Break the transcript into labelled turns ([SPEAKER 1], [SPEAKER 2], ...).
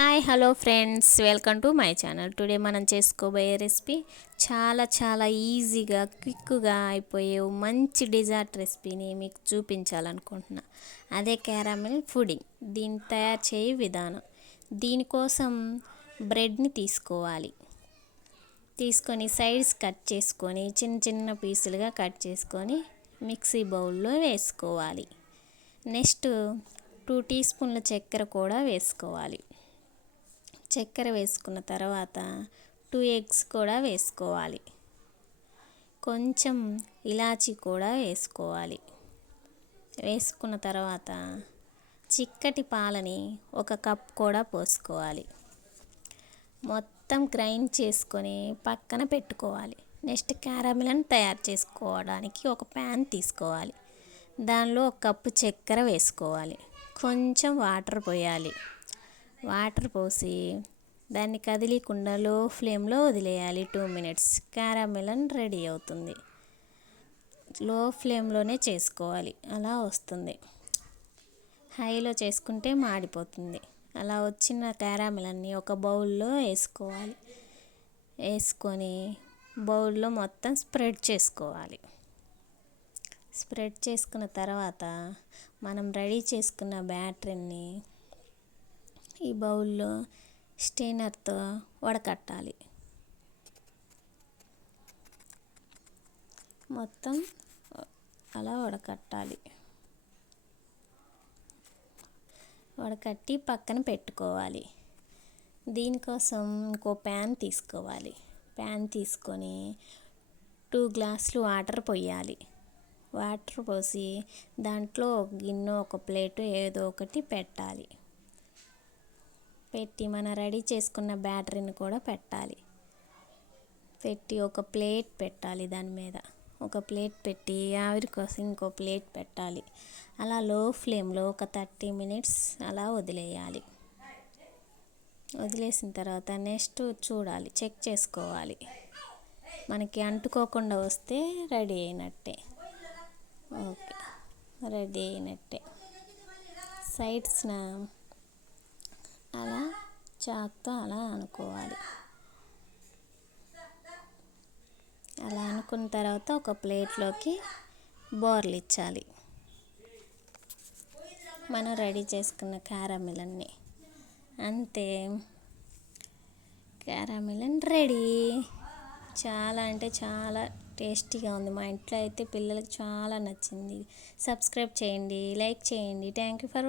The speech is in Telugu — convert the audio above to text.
[SPEAKER 1] Hi hello friends. Welcome to my channel. Today మనం చేసుకోబోయే రెసిపీ చాలా చాలా ఈజీగా క్విక్గా అయిపోయే మంచి డిజర్ట్ రెసిపీని మీకు చూపించాలనుకుంటున్నా. అదే క్యారామిల్ ఫుడింగ్. దీన్ని తయారు చేయ విధానం. దీనికోసం బ్రెడ్ని తీసుకోవాలి. తీసుకొని సైడ్స్ కట్ చేసుకొని చిన్న చిన్న పీసులుగా కట్ చేసుకొని మిక్సీ బౌల్లో వేసుకోవాలి. నెక్స్ట్ టూ టీ స్పూన్ల చక్కెర కూడా వేసుకోవాలి. చక్కెర వేసుకున్న తర్వాత టూ ఎగ్స్ కూడా వేసుకోవాలి. కొంచెం ఇలాచి కూడా వేసుకోవాలి. వేసుకున్న తర్వాత చిక్కటి పాలని ఒక కప్ కూడా పోసుకోవాలి. మొత్తం గ్రైండ్ చేసుకొని పక్కన పెట్టుకోవాలి. నెక్స్ట్ క్యారమిలను తయారు చేసుకోవడానికి ఒక ప్యాన్ తీసుకోవాలి. దానిలో ఒక కప్పు చక్కెర వేసుకోవాలి. కొంచెం వాటర్ పోయాలి. వాటర్ పోసి దాన్ని కదిలీకుండా లో ఫ్లేమ్లో వదిలేయాలి టూ మినిట్స్. క్యారామెలన్ రెడీ అవుతుంది. లో ఫ్లేమ్లోనే చేసుకోవాలి. అలా వస్తుంది. హైలో చేసుకుంటే మాడిపోతుంది. అలా వచ్చిన క్యారామెలన్ని ఒక బౌల్లో వేసుకోవాలి. వేసుకొని బౌల్లో మొత్తం స్ప్రెడ్ చేసుకోవాలి. స్ప్రెడ్ చేసుకున్న తర్వాత మనం రెడీ చేసుకున్న బ్యాటరీని బౌల్లో స్టెయినర్తో వడకట్టాలి. మొత్తం అలా వడకట్టాలి. వడకట్టి పక్కన పెట్టుకోవాలి. దీనికోసం ఇంకో ప్యాన్ తీసుకోవాలి. ప్యాన్ తీసుకొని టూ గ్లాసులు వాటర్ పోయాలి. వాటర్ పోసి దాంట్లో ఒక గిన్నె ఒక ప్లేటు ఏదో ఒకటి పెట్టాలి. పెట్టి మన రెడీ చేసుకున్న బ్యాటరీని కూడా పెట్టాలి. పెట్టి ఒక ప్లేట్ పెట్టాలి దాని మీద. ఒక ప్లేట్ పెట్టి ఆవిరి కోసం ఇంకో ప్లేట్ పెట్టాలి. అలా లో ఫ్లేమ్లో ఒక థర్టీ మినిట్స్ అలా వదిలేయాలి. వదిలేసిన తర్వాత నెక్స్ట్ చూడాలి చెక్ చేసుకోవాలి. మనకి అంటుకోకుండా వస్తే రెడీ అయినట్టే. ఓకే రెడీ అయినట్టే. సైడ్స్న? అలా చాక్తో అలా అనుకోవాలి. అలా అనుకున్న తర్వాత ఒక ప్లేట్లోకి బోర్లు ఇచ్చాలి. మనం రెడీ చేసుకున్న క్యారామిలన్ని. అంతే. క్యారామిలన్ రెడీ. చాలా అంటే చాలా టేస్టీగా ఉంది. మా ఇంట్లో అయితే పిల్లలకు చాలా నచ్చింది. సబ్స్క్రైబ్ చేయండి లైక్ చేయండి. Thank you for